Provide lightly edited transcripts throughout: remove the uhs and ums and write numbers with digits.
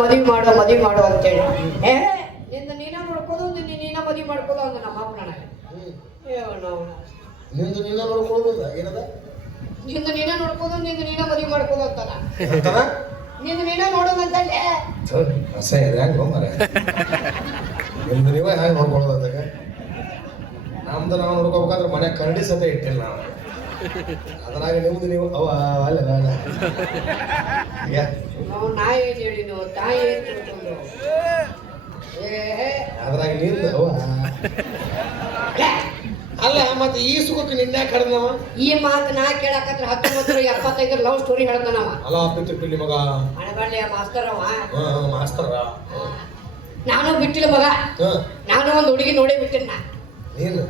ಮದುವೆ ಮಾಡು ಅಂತೇಳಿ ನಿಂದ ನೀನ ನೋಡ್ಕೋದು ನೀನ ಮದುವೆ ಮಾಡ್ಕೋದು ಅಂದ ನಮ್ಮ ಅಪ್ಪ ನನಗೆ ನಿಂದು ನೀನ ನೋಡ್ಕೊಳ್ಳೋದು ಏನದ ನಿಂದ ನೀನ ನೋಡ್ಕೋದು ನೀನ ಮದುವೆ ಮಾಡ್ಕೋದು ಅಂತಾನ ನಿಂದ ನೀನ ನೋಡೋದಂತಲ್ಲೇ ಅಸಹ್ಯ ಹೆಂಗ ಮರ ನಿಮ್ದು ನೀವೇ ಹೆಂಗೆ ನೋಡ್ಕೊಳ್ಳೋದು ಅಂದಾಗ ನಮ್ದು ನಾವು ನೋಡ್ಕೋಬೇಕಾದ್ರೆ ಮನೆ ಕರಡಿ ಸತೆ ಇಟ್ಟಿಲ್ಲ ನಾವು ಅದ್ರಾಗ ನಿಮ್ದು ನೀವು ಅವ ಅಲ್ಲ ನಾ ಏನ್ ಹೇಳಿನು ತಾಯಿ ಏನ್ ತಿಳ್ಕೊಂಡು ಅದ್ರಾಗ ನಿಂದು ಅವ ಅಲ್ಲ ಮತ್ತೆ ಈ ಸುಖಕ್ಕೆ ನಿನ್ನೆ ಕರೆದವ ಈ ಮಾತು ನಾ ಕೇಳಕತ್ರ 1975 ಲವ್ ಸ್ಟೋರಿ ಹೇಳ್ತಾನವ ಅಲ್ಲ ಪಿಲ್ಲಿ ಮಗ ಅಣಬಳ್ಳಿಯ ಮಾಸ್ತರ್ ಅವ ಮಾಸ್ತರ ನಾನು ಬಿಟ್ಟಿಲ್ಲ ಮಗ ನಾನು ಒಂದು ಹುಡುಗಿ ನೋಡೇ ಬಿಟ್ಟಿನ ನೀನು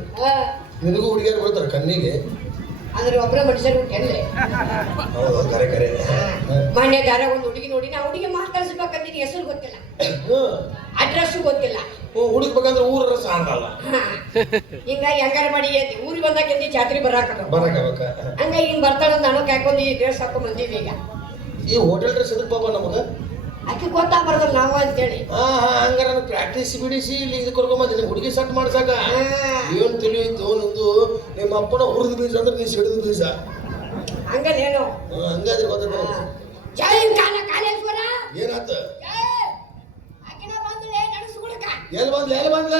ನಿನಗೂ ಹುಡುಗಿಯರು ಬರ್ತಾರೆ ಕಣ್ಣಿಗೆ ಅಂದ್ರೆ ಒಬ್ಬರ ಮನುಷ್ಯರು ಎಲ್ಲಿ ಹೌದು ಕರೆ ಕರೆ ಮಾನ್ಯ ದಾರ ಒಂದು ಹುಡುಗಿ ನೋಡಿ ನಾ ಹುಡುಗಿ ಮಾತಾಡ್ಸ್ಬೇಕಂತ ಹೆಸರು ಗೊತ್ತಿಲ್ಲ ಅಡ್ರೆಸ್ ಗೊತ್ತಿಲ್ಲ ಹುಡುಕ್ಬೇಕಂದ್ರೆ ಊರ ರಸ ಆಗಲ್ಲ ಹಿಂಗಾಗಿ ಹೆಂಗಾರ ಮಾಡಿ ಊರಿಗೆ ಬಂದಾಕ ಜಾತ್ರೆ ಬರಾಕ ಹಂಗಾಗಿ ಹಿಂಗ್ ಬರ್ತಾಳ ನಾನು ಕಾಯ್ಕೊಂಡು ಈ ಡ್ರೆಸ್ ಹಾಕೊಂಡ್ ಬಂದಿದ್ದೆ ಈಗ ಈ ಹೋಟೆಲ್ ಡ್ರೆಸ್ ಎದಕ್ ಪಾಪ ನಮಗ ಆಕೆ ಗೊತ್ತಾಗ್ಬಾರ್ದಲ್ಲ ನಾವು ಅಂತೇಳಿ ಹಂಗಾರ ನಾನು ಪ್ರಾಕ್ಟೀಸ್ ಬಿಡಿಸಿ ಇಲ್ಲಿ ಇದು ಕರ್ಕೊಂಬಂದಿನಿ ಹುಡುಗಿ ಸಟ್ ಮಾಡ್ಸಾಕ ಏನ್ ತಿಳಿಯಿತು ನಿಂದು ನಿಮ್ಮ ಅಪ್ಪನ ಹುರಿದ ಬೀಜ ಅಂದ್ರೆ ನೀ ಸಿಡಿದ ಬೀಜ ಹಂಗದೇನು ಹಂಗಾದ್ರೆ ಗೊತ್ತ ಜೈ ಕಾಲ ಕಾಲೇಶ್ವರ ಏನಾತ ಆಕಿನ ಬಂದ್ಲೆ ನಡೆಸ್ಕೊಡಕ ಎಲ್ಲಿ ಬಂದ್ಲ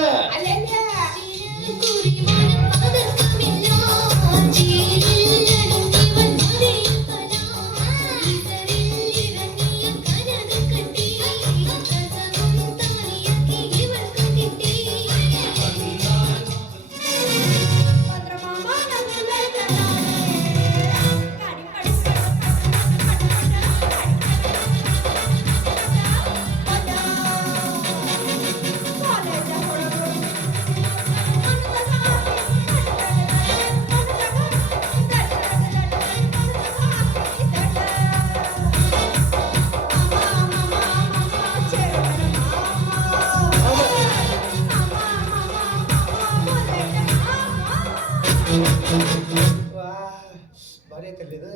ಭಾರಿ ಐತಲ್ಲಿದ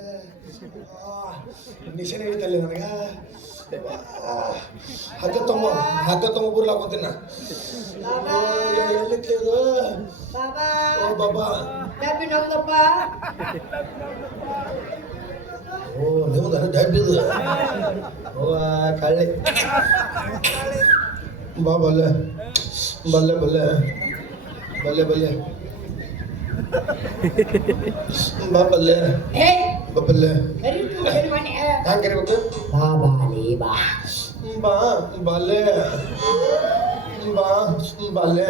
ನಿಶಾನೆ ಹಿಡಿತಲ್ಲಿ ನನಗ ಹಗ್ಗ ಬುರ್ಲ ಹಾಕೋತೀನ ಎಲ್ಲಿತ್ತು ಇದು ಬಾಬಾ ಓ ನೀವು ಡಬ್ಬಿದು ಓ ಕಳ್ಳಿ ಬಾ ಬಲ್ಲೆ ಬಲ್ಲೆ ಬಲ್ಲೆ ಬಲ್ಲೆ ಬಲ್ಲೆ ಬಾಬಲ್ಲೆ ಬಾಬಲ್ಲೆ ಹ್ಯಾಂಗ ಕರಿಬೇಕು ಬಾ ಬಾಲೆ ಬಾ ಬಾಲೆ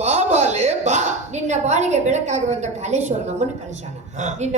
ಬಾ ಬಾಲೆ ಬಾ ನಿನ್ನ ಬಾಳಿಗೆ ಬೆಳಕಾಗುವಂತ ಕಾಲೇಶ್ವರ ನಮ್ಮನ್ನು ಕಳಿಸೋಣ ನಿನ್ನ